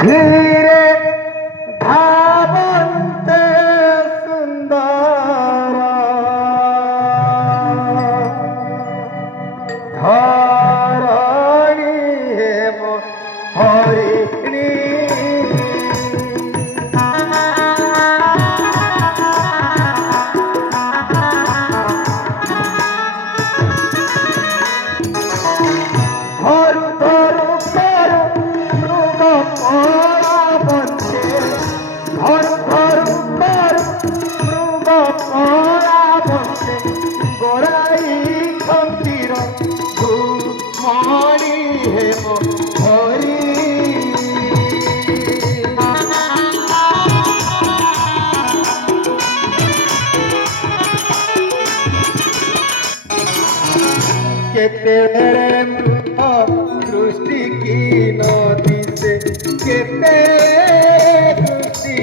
ধীরে ধাবন্তে সুন্দর ধরণী হেম হরিণী ধরু ধরু করু মৃগ পড়া বন্ধে ধরু ধরু করু মৃগ পড়া বন্ধে গোড়াই খন্তির ধূমণি হেম হরি কেতে দৃষ্টি কি নদীতে কেতে দৃষ্টি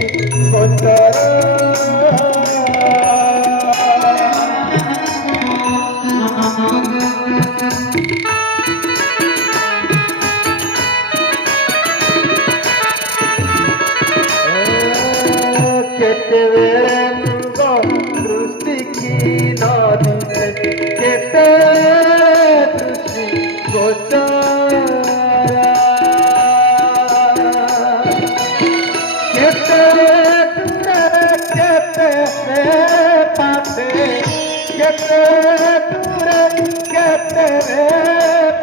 গোচর কেতে মৃগ দৃষ্টি কি নদীতে কেতে দৃষ্টি গোচর কেতে কেতে পাতে কেতে দূরে কেতে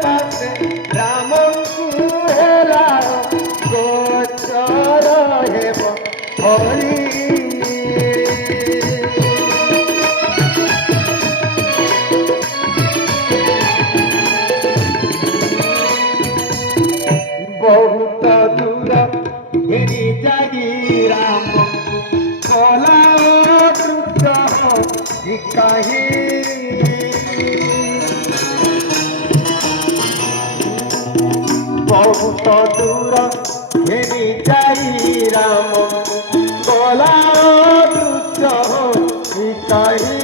পাতে রামଙ୍କୁ ହେଲା ଗୋଚର ହେବ হরি বহুত দূর ঘেরি যাই রাম কলা দ্রুত কাহি বহুত দূর ঘেরি যাই রাম কলা দ্রুত কাহি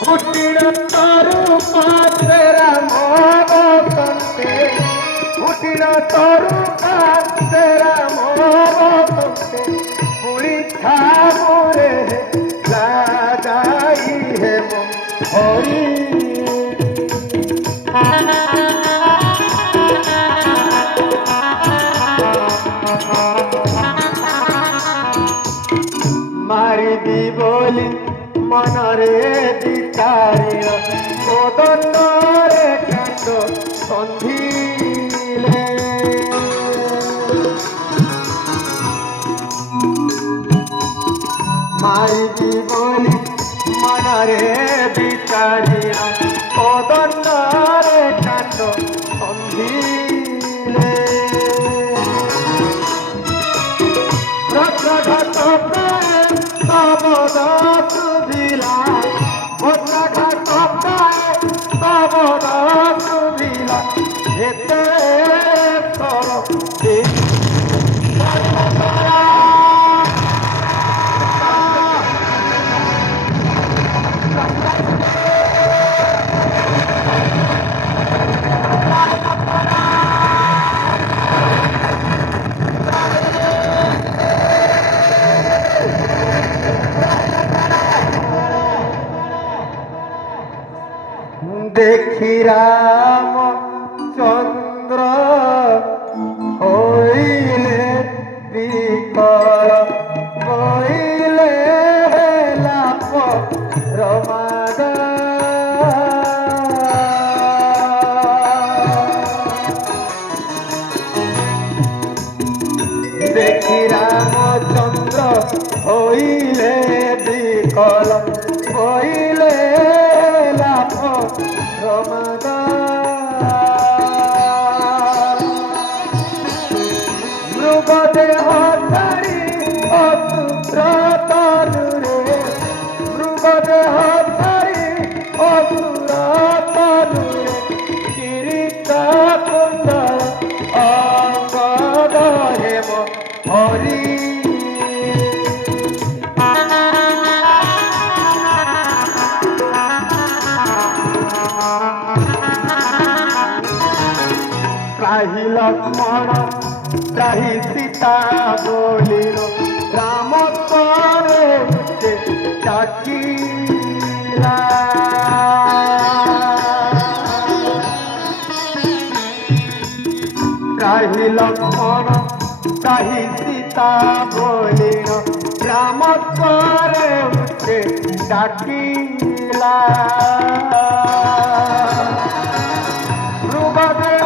ফুটির তরু পাশে রাম বসন্তে ফুটির তরু পাশে রাম বসন্তে পুরি ঠাকুরে লাগাই হেম হরি মারিবি বলি মনরে বিচারিল কোদণ্ডরে কাণ্ড সন্ধিলে মারিবি বলি মনরে বিচারিল কোদণ্ডরে কাণ্ড সন্ধিলে রত্নঘাত তবদাত ভিলা ভদ্রঘাট তবদাত ভিলা যেতে তর দেখি রাম চন্দ্র হইলে বিকল বইলে লাপ রমাদ দেখি রামচন্দ্র হইলে বিকল বইলে লাভ রমাদ মৃগ দেহ ছাড়ি অসুর তনুরে মৃগ দেহ ছাড়ি অসুর তনুরে কিরিত কুণ্ডল অঙ্গদ হেম হরি त्राहि लक्ष्मण त्राहि सीता बोलिल राम करे डाकिला त्राहि लक्ष्मण त्राहि सीता बोलिल राम करे डाकिला ध्रुवदे